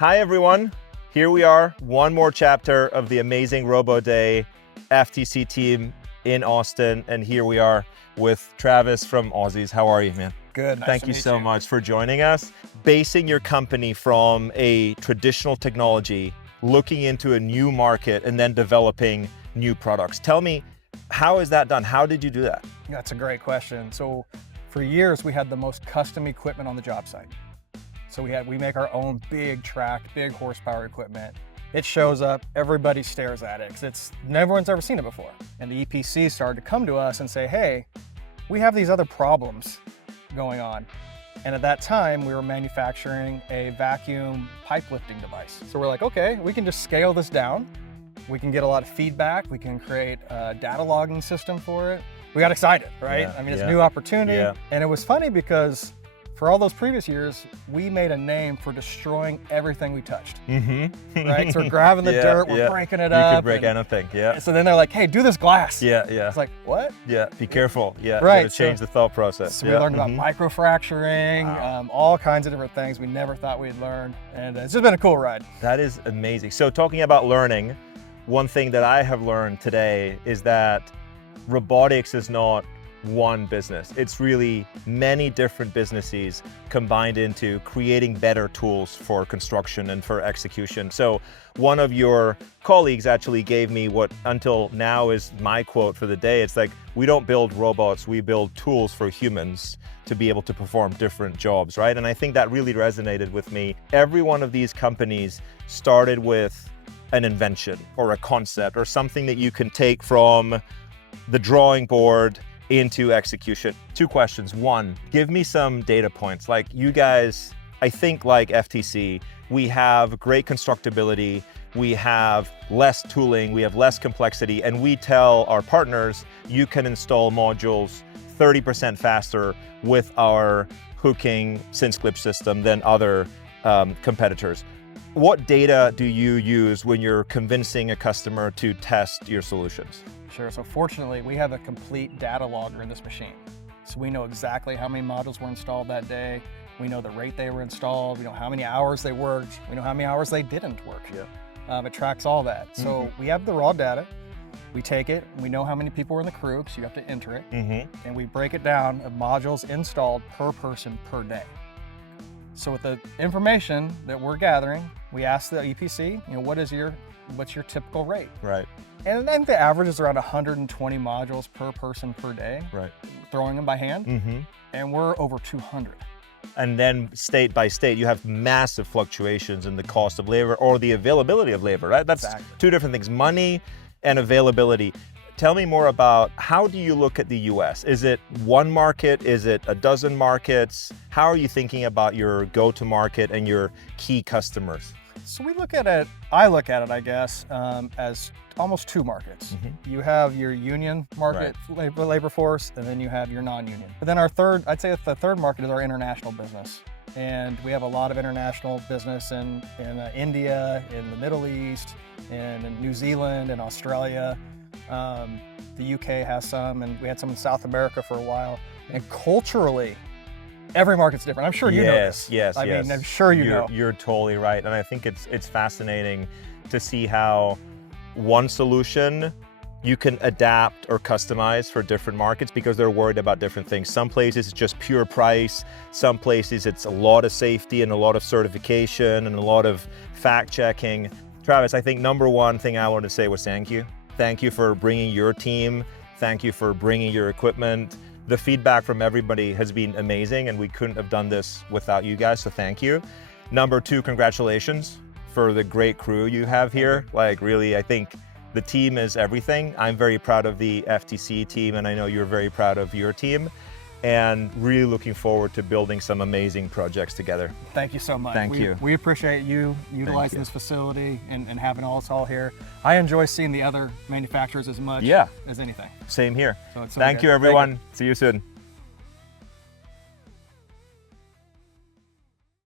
Hi everyone, here we are, one more chapter of the amazing Robo Day FTC team in Austin, and here we are with Travis from Ozzies. How are you, man? Good, nice Thank to you meet so you. much for joining us. Basing your company from a traditional technology, looking into a new market, and then developing new products. Tell me, how is that done? How did you do that? That's a great question. So for years, we had the most custom equipment on the job site. So we make our own big track, big horsepower equipment. It shows up, everybody stares at it because everyone's ever seen it before. And the EPC started to come to us and say, hey, we have these other problems going on. And at that time, we were manufacturing a vacuum pipe lifting device. So we're like, okay, we can just scale this down. We can get a lot of feedback. We can create a data logging system for it. We got excited, right? Yeah, I mean, it's a new opportunity. Yeah. And it was funny because for all those previous years, we made a name for destroying everything we touched, right? So we're grabbing the dirt, we're breaking it up. You could break anything, yeah. So then they're like, hey, do this glass. Yeah. It's like, what? Yeah, be careful. Yeah, Right, you gotta change the thought process. So we learned about microfracturing, Wow. all kinds of different things we never thought we'd learn. And it's just been a cool ride. That is amazing. So talking about learning, one thing that I have learned today is that robotics is not one business. It's really many different businesses combined into creating better tools for construction and for execution. So one of your colleagues actually gave me what until now is my quote for the day. It's like, we don't build robots, we build tools for humans to be able to perform different jobs, right? And I think that really resonated with me. Every one of these companies started with an invention or a concept or something that you can take from the drawing board into execution. Two questions. One, give me some data points. Like you guys, I think like FTC, we have great constructability, we have less tooling, we have less complexity, and we tell our partners, you can install modules 30% faster with our hooking sync clip system than other competitors. What data do you use when you're convincing a customer to test your solutions? Sure, so fortunately, we have a complete data logger in this machine. So we know exactly how many modules were installed that day. We know the rate they were installed. We know how many hours they worked. We know how many hours they didn't work. Yeah. It tracks all that. So we have the raw data. We take it, we know how many people were in the crew, so you have to enter it. And we break it down of modules installed per person per day. So with the information that we're gathering, we ask the EPC, what's your typical rate? Right. And I think the average is around 120 modules per person per day. Right. Throwing them by hand. And we're over 200. And then state by state, you have massive fluctuations in the cost of labor or the availability of labor, right? That's two different things, money and availability. Tell me more about how do you look at the US? Is it one market? Is it a dozen markets? How are you thinking about your go-to-market and your key customers? So we look at it, I look at it, I guess, as almost two markets. You have your union market labor force, and then you have your non-union. But then I'd say the third market is our international business. And we have a lot of international business in India, in the Middle East, and in New Zealand, and Australia. The UK has some, and we had some in South America for a while. And culturally, every market's different. I'm sure you know this. Yes. I mean, I'm sure you know. You're totally right. And I think it's fascinating to see how one solution you can adapt or customize for different markets because they're worried about different things. Some places it's just pure price. Some places it's a lot of safety and a lot of certification and a lot of fact checking. Travis, I think number one thing I wanted to say was thank you. Thank you for bringing your team. Thank you for bringing your equipment. The feedback from everybody has been amazing and we couldn't have done this without you guys, so thank you. Number two, congratulations for the great crew you have here. Like really, I think the team is everything. I'm very proud of the FTC team and I know you're very proud of your team and really looking forward to building some amazing projects together. Thank you so much. Thank you. We appreciate you utilizing this facility and having us all here. I enjoy seeing the other manufacturers as much as anything. Same here. So Thank you, everyone. See you soon.